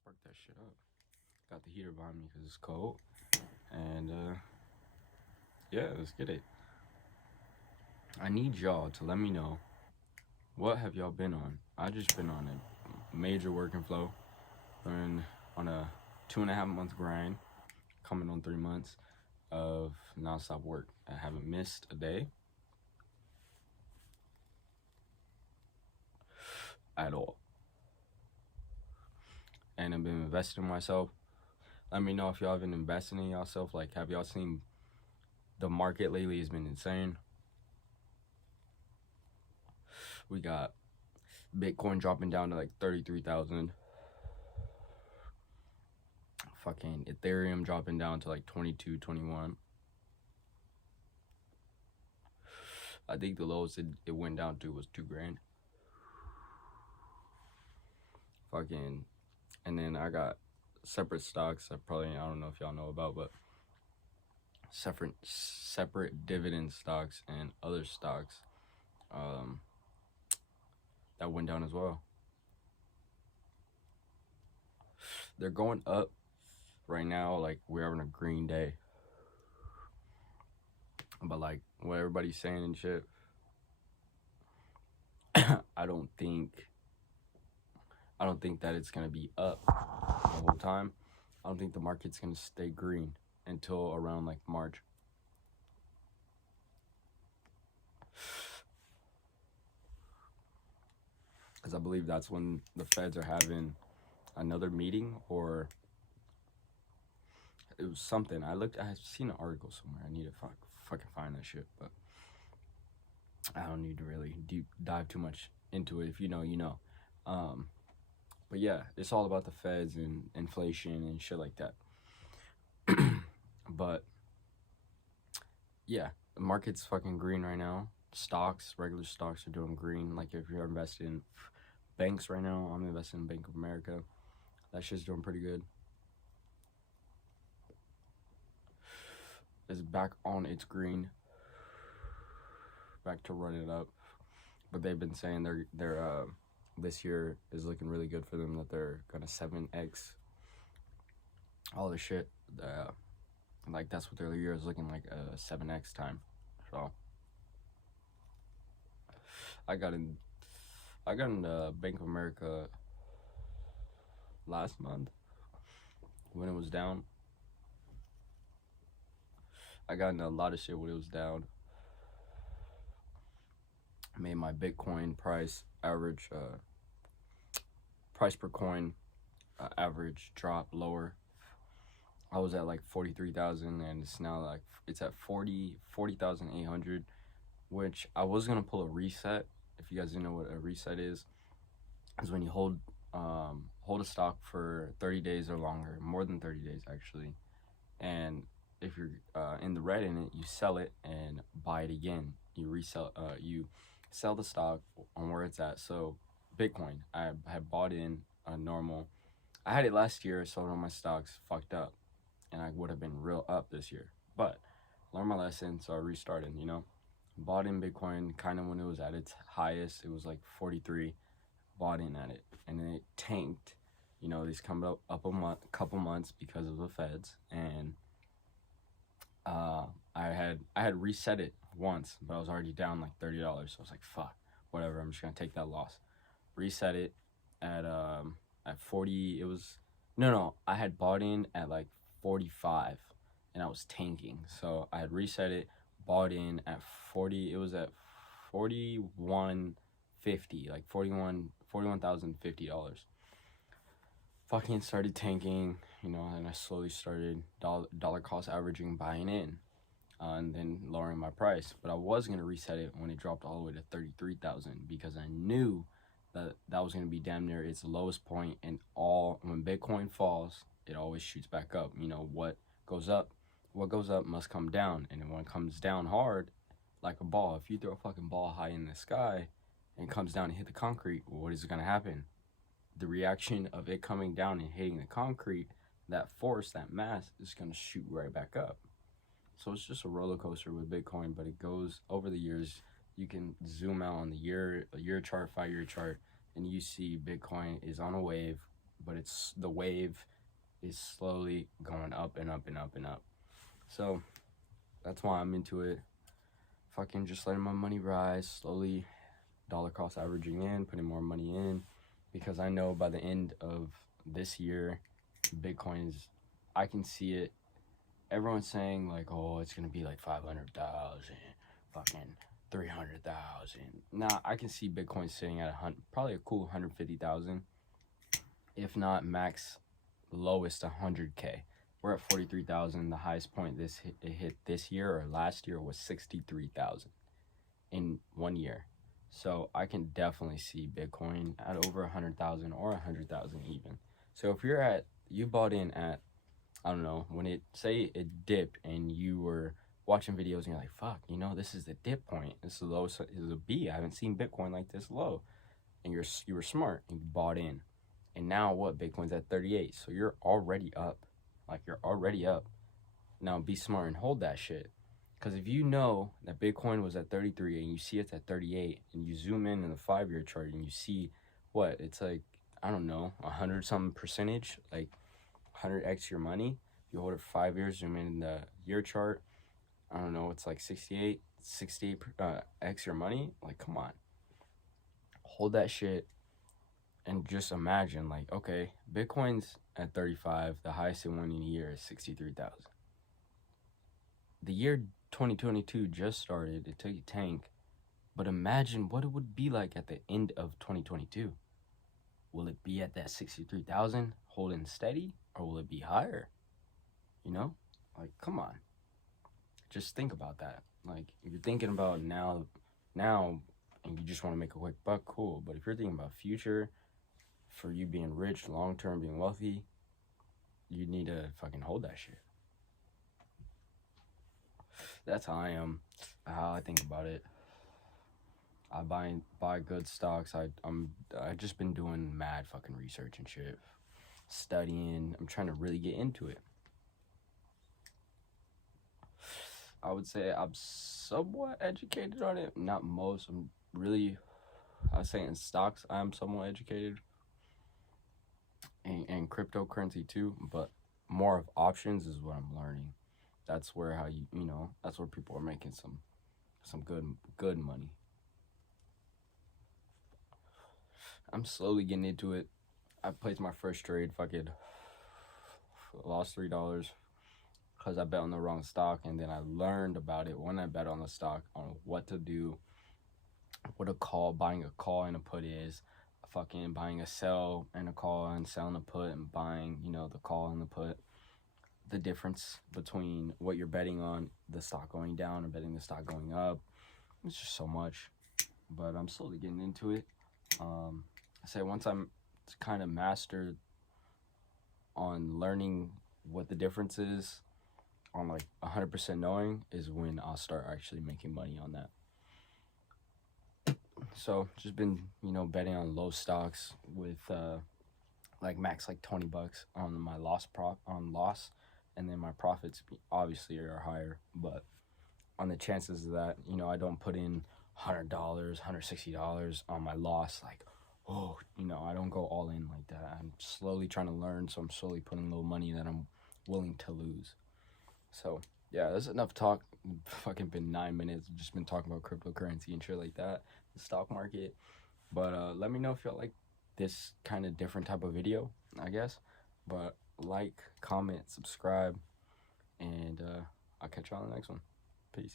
spark that shit up. Got the heater behind me because it's cold. And yeah, let's get it. I need y'all to let me know, what have y'all been on? I just been on a major working flow. Been on a 2.5 month grind, coming on 3 months of nonstop work. I haven't missed a day at all. And I've been investing in myself. Let me know if y'all have been investing in yourself. Like, have y'all seen the market lately? Has been insane. We got Bitcoin dropping down to like 33,000. Fucking Ethereum dropping down to like 22, 21. I think the lowest it went down to was $2,000. Fucking, and then I got separate stocks I don't know if y'all know about, but separate dividend stocks and other stocks that went down as well. They're going up right now, like we're having a green day. But like what everybody's saying and shit, I don't think that it's gonna be up the whole time. I don't think the market's gonna stay green until around like March. Because I believe that's when the Feds are having another meeting, or it was something. I've seen an article somewhere. I need to fucking find that shit, but I don't need to really deep dive too much into it. If you know, you know. But yeah, it's all about the Feds and inflation and shit like that. But yeah, the market's fucking green right now. Stocks, regular stocks are doing green. Like if you're invested in banks right now, I'm invested in Bank of America. That shit's doing pretty good. It's back on its green. Back to running it up. But they've been saying they're this year is looking really good for them, that they're gonna 7x all the shit. Like that's what their year is looking like, 7x time. So I got in Bank of America last month when it was down. I got into a lot of shit when it was down. Made my Bitcoin price average, price per coin average drop lower. I was at like 43,000 and it's now like it's at 40,800, which I was gonna pull a reset. If you guys didn't know what a reset is when you hold a stock for 30 days or longer, more than 30 days actually, and if you're in the red in it, you sell it and buy it again. You sell the stock on where it's at. So Bitcoin, I had bought in a normal. I had it last year, sold all my stocks, fucked up, and I would have been real up this year. But learned my lesson, so I restarted. Bought in Bitcoin kind of when it was at its highest. It was like 43. Bought in at it, and then it tanked. These come up a couple months because of the Feds, and I had reset it once, but I was already down like $30. So I was like, fuck, whatever. I'm just gonna take that loss. Reset it at 40. It was no. I had bought in at like 45, and I was tanking. So I had reset it, bought in at 40. It was at 41.50, like $41,050. Fucking started tanking, and I slowly started dollar cost averaging, buying in, and then lowering my price. But I was gonna reset it when it dropped all the way to 33,000, because I knew that was gonna be damn near its lowest point. And when Bitcoin falls, it always shoots back up. What goes up must come down, and when it comes down hard, like a ball, if you throw a fucking ball high in the sky and it comes down and hit the concrete, what is gonna happen? The reaction of it coming down and hitting the concrete, that force, that mass, is going to shoot right back up. So it's just a roller coaster with Bitcoin, but it goes over the years. You can zoom out on the year chart, 5-year chart, and you see Bitcoin is on a wave, but it's the wave is slowly going up and up and up and up. So that's why I'm into it. Fucking just letting my money rise slowly, dollar cost averaging in, putting more money in, because I know by the end of this year, Bitcoin is, I can see it. Everyone's saying like, oh, it's gonna be like 500,000, fucking 300,000. Nah, I can see Bitcoin sitting at probably a cool 150,000, if not max lowest 100K. We're at 43,000. The highest point it hit this year or last year was 63,000 in 1 year. So I can definitely see Bitcoin at over 100,000 or 100,000 even. So if you bought in at, I don't know, when it dipped and you were watching videos and you're like, fuck, this is the dip point. This is the lowest, this is a B. I haven't seen Bitcoin like this low. And you were smart and you bought in. And now what? Bitcoin's at 38. So you're already up. Like, you're already up. Now be smart and hold that shit. Because if you know that Bitcoin was at 33 and you see it's at 38 and you zoom in the 5-year chart and you see what? It's like, I don't know, 100-something percentage, like 100x your money. If you hold it for 5 years, zoom in the year chart, I don't know, it's like 68x your money. Like, come on. Hold that shit and just imagine, like, okay, Bitcoin's at 35, the highest it went in a year is 63,000. The year 2022 just started, it took a tank, but imagine what it would be like at the end of 2022. Will it be at that 63,000 holding steady, or will it be higher? Like, come on. Just think about that. Like, if you're thinking about now, and you just want to make a quick buck, cool. But if you're thinking about future, for you being rich, long-term, being wealthy, you need to fucking hold that shit. That's how I am, how I think about it. I buy good stocks. I just been doing mad fucking research and shit, studying. I'm trying to really get into it. I would say I'm somewhat educated on it. Not most. I would say in stocks I'm somewhat educated. And cryptocurrency too, but more of options is what I'm learning. That's where that's where people are making some good money. I'm slowly getting into it. I placed my first trade, fucking lost $3 because I bet on the wrong stock, and then I learned about it when I bet on the stock, on what to do, what buying a call and a put is, fucking buying a sell and a call and selling a put, and buying, the call and the put. The difference between what you're betting on, the stock going down, and betting the stock going up. It's just so much. But I'm slowly getting into it. I say once I'm kind of mastered on learning what the difference is, on like 100% knowing, is when I'll start actually making money on that. So just been, betting on low stocks with like max like $20 on my loss, and then my profits obviously are higher. But on the chances of that, I don't put in $100, $160 on my loss, like, oh, I don't go all in like that. I'm slowly trying to learn, so I'm slowly putting a little money that I'm willing to lose. So yeah, that's enough talk. Fucking been 9 minutes, just been talking about cryptocurrency and shit like that, the stock market. But let me know if y'all like this kind of different type of video, I guess. But like, comment, subscribe, and I'll catch y'all on the next one. Peace.